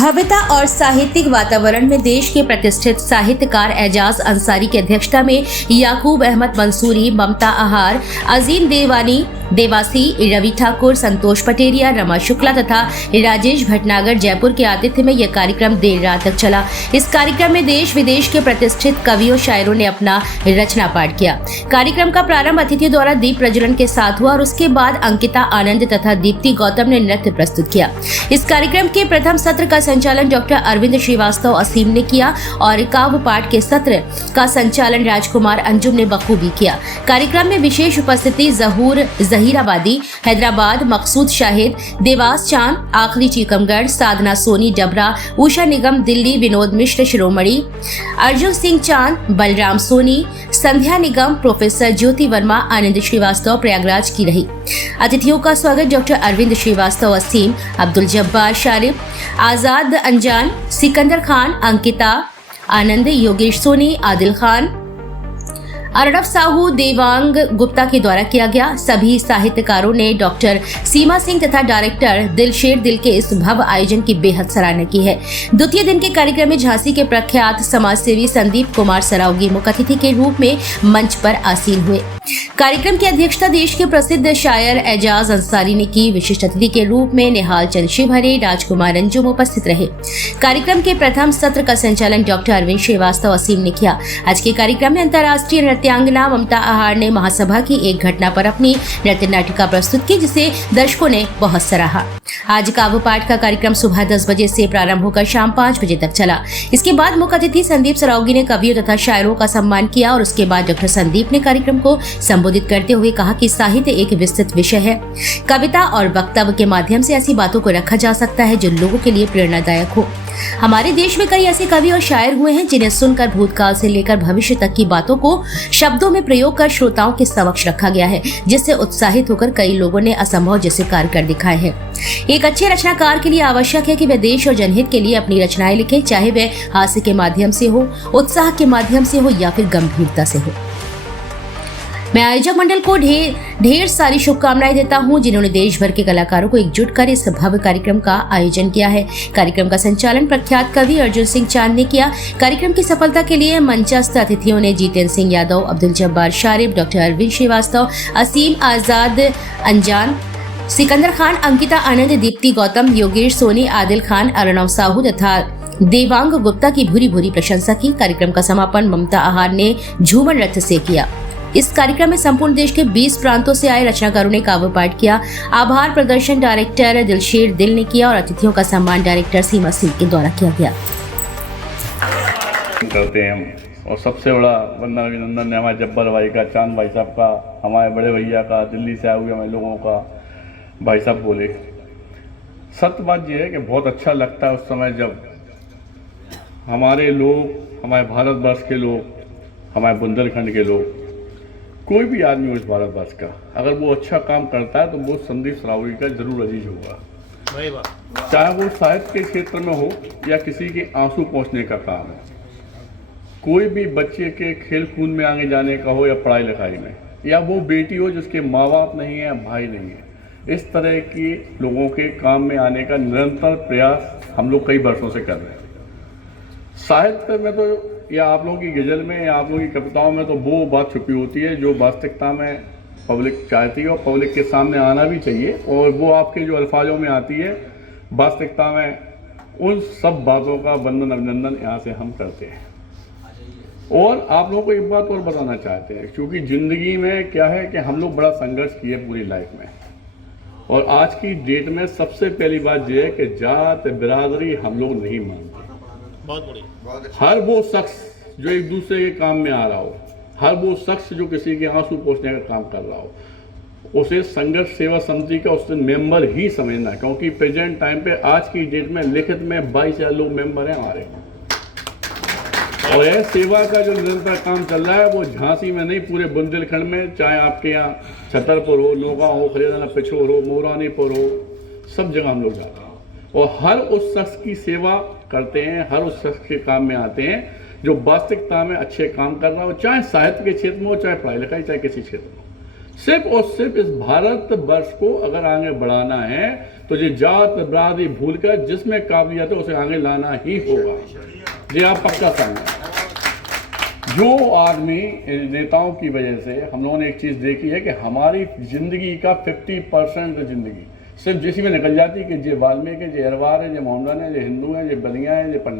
भव्यता और साहित्यिक वातावरण में देश के प्रतिष्ठित साहित्यकार एजाज अंसारी की अध्यक्षता में याकूब अहमद मंसूरी, ममता आहार, अजीम देवानी, देवासी, रवि ठाकुर, संतोष पटेरिया, रमा शुक्ला तथा राजेश भटनागर जयपुर के आतिथ्य में यह कार्यक्रम देर रात तक चला। इस कार्यक्रम में देश विदेश के प्रतिष्ठित कवियों शायरों ने अपना रचना पाठ किया। कार्यक्रम का प्रारंभ अतिथियों द्वारा दीप प्रज्वलन के साथ हुआ और उसके बाद अंकिता आनंद तथा दीप्ति गौतम ने नृत्य प्रस्तुत किया। इस कार्यक्रम के प्रथम सत्र का संचालन डॉक्टर अरविंद श्रीवास्तव असीम ने किया और काव्य पाठ के सत्र का संचालन राजकुमार अंजुम ने बखूबी किया। कार्यक्रम में विशेष उपस्थिति जहूर जहीराबादी, हैदराबाद, मकसूद शाहिद, देवास चांद, आखरी चीकमगढ़, साधना सोनी डबरा, उषा निगम दिल्ली, विनोद मिश्र शिरोमणि, अर्जुन सिंह चांद, बलराम सोनी, संध्या निगम, प्रोफेसर ज्योति वर्मा, आनंद श्रीवास्तव प्रयागराज की रही। अतिथियों का स्वागत डॉक्टर अरविंद श्रीवास्तव असीम, अब्दुल जब्बार शारिफ, आजाद अंजान, सिकंदर खान, अंकिता आनंद, योगेश सोनी, आदिल खान, अर्णव साहू, देवांग गुप्ता के द्वारा किया गया। सभी साहित्यकारों ने डॉक्टर सीमा सिंह तथा डायरेक्टर दिलशेर दिल के इस भव्य आयोजन की बेहद सराहना की है। द्वितीय दिन के कार्यक्रम में झांसी के प्रख्यात समाजसेवी संदीप कुमार सरावगी मुख्य अतिथि के रूप में मंच पर आसीन हुए। कार्यक्रम की अध्यक्षता देश के प्रसिद्ध शायर एजाज अंसारी ने की। विशिष्ट अतिथि के रूप में निहाल चंद शिवहरे, राजकुमार अंजुम उपस्थित रहे। कार्यक्रम के प्रथम सत्र का संचालन डॉक्टर अरविंद श्रीवास्तव असीम ने किया। आज के कार्यक्रम में अंतर्राष्ट्रीय नृत्यांगना ममता आहार ने महासभा की एक घटना पर अपनी नृत्य नाटिका प्रस्तुत की, जिसे दर्शकों ने बहुत सराहा। आज काव्य पाठ का कार्यक्रम सुबह 10 बजे से प्रारंभ होकर शाम 5 बजे तक चला। इसके बाद मुख्य अतिथि संदीप सरावगी ने कवियों तथा शायरों का सम्मान किया और उसके बाद डॉक्टर संदीप ने कार्यक्रम को संबोधित करते हुए कहा कि साहित्य एक विस्तृत विषय है। कविता और वक्तव्य के माध्यम से ऐसी बातों को रखा जा सकता है जो लोगों के लिए प्रेरणादायक हो। हमारे देश में कई ऐसे कवि और शायर हुए हैं जिन्हें सुनकर भूतकाल से लेकर भविष्य तक की बातों को शब्दों में प्रयोग कर श्रोताओं के समक्ष रखा गया है, जिससे उत्साहित होकर कई लोगों ने असंभव जैसे कार्य कर दिखाए हैं। एक अच्छे रचनाकार के लिए आवश्यक है कि वह देश और जनहित के लिए अपनी रचनाएं लिखे, चाहे वह हास्य के माध्यम से हो, उत्साह के माध्यम से हो या फिर गंभीरता से हो। मैं आयोजक मंडल को ढेर सारी शुभकामनाएं देता हूं, जिन्होंने देश भर के कलाकारों को एकजुट कर इस भव्य कार्यक्रम का आयोजन किया है। कार्यक्रम का संचालन प्रख्यात कवि अर्जुन सिंह चांद ने किया। कार्यक्रम की सफलता के लिए मंचस्थ अतिथियों ने जितेंद्र सिंह यादव, अब्दुल जब्बार शारिफ, डॉक्टर अरविंद श्रीवास्तव असीम, आजाद अंजान, सिकंदर खान, अंकिता आनंद, दीप्ति गौतम, योगेश सोनी, आदिल खान, अर्णव साहू तथा देवांग गुप्ता की भूरी भूरी प्रशंसा की। कार्यक्रम का समापन ममता आहार ने झूमर नृत्य से किया। इस कार्यक्रम में संपूर्ण देश के 20 प्रांतों से आए रचनाकारों ने काव्य पाठ किया। आभार प्रदर्शन डायरेक्टर दिलशेर दिल ने किया और अतिथियों का सम्मान डायरेक्टर सीमा सिंह के द्वारा किया गया। करते हैं हम और सबसे बड़ा वंदन अभिनंदन है हमारे जब्बर भाई का, चांद भाई साहब का, हमारे बड़े भैया का, दिल्ली से आए हुए हमारे लोगों का। भाई साहब बोले, सत्य बात यह है कि बहुत अच्छा लगता है उस समय जब हमारे लोग, हमारे भारतवर्ष के लोग, हमारे बुंदेलखंड के लोग, कोई भी आदमी उस भारतवर्ष का अगर वो अच्छा काम करता है तो वो संदीप सरावगी का जरूर अजीज होगा। चाहे वो साहित्य के क्षेत्र में हो या किसी के आंसू पहुंचने का काम है, कोई भी बच्चे के खेल कूद में आगे जाने का हो या पढ़ाई लिखाई में, या वो बेटी हो जिसके माँ बाप नहीं है या भाई नहीं है, इस तरह के लोगों के काम में आने का निरंतर प्रयास हम लोग कई वर्षों से कर रहे हैं। साहित्य में तो या आप लोगों की गज़ल में या आप लोगों की कविताओं में तो वो बात छुपी होती है जो वास्तविकता में पब्लिक चाहती है और पब्लिक के सामने आना भी चाहिए, और वो आपके जो अल्फाजों में आती है वास्तविकता में, उन सब बातों का वंदन अभिनंदन यहाँ से हम करते हैं। और आप लोगों को एक बात और बताना चाहते हैं, क्योंकि ज़िंदगी में क्या है कि हम लोग बड़ा संघर्ष किए पूरी लाइफ में, और आज की डेट में सबसे पहली बात यह है कि जात बिरादरी हम लोग नहीं मानते। हर वो शख्स जो एक दूसरे के काम में आ रहा हो, हर वो शख्स जो किसी के आंसू पोंछने का काम कर रहा हो, उसे संघर्ष सेवा समिति का उससे मेंबर ही समझना, क्योंकि प्रेजेंट टाइम पे आज की डेट में लिखित में 22,000 लोग मेंबर हैं हमारे, और यह सेवा का जो निरंतर काम चल रहा है वो झांसी में नहीं, पूरे बुंदेलखंड में, चाहे आपके यहाँ छतरपुर हो, नौगांव हो, खरीदाना पिछोर हो, मोरानीपुर हो, सब जगह हम लोग जाते हैं और हर उस शख्स की सेवा करते हैं, हर उस शख्स के काम में आते हैं जो वास्तविकता में अच्छे काम कर रहा हो, चाहे साहित्य के क्षेत्र में हो, चाहे पढ़ाई लिखाई, चाहे किसी क्षेत्र में हो। सिर्फ और सिर्फ इस भारत वर्ष को अगर आगे बढ़ाना है तो ये जात बरादरी भूलकर जिसमें काबिलियत है उसे आगे लाना ही होगा। ये आप पक्का समझें। जो आदमी नेताओं की वजह से हम लोगों ने एक चीज़ देखी है कि हमारी ज़िंदगी का 50% ज़िंदगी सिर्फ जिसी में निकल जाती है कि ये वाल्मीकि, ये अरवार है, ये मोहम्मदन है, ये हिंदू है, ये बलिया है, ये पंडित।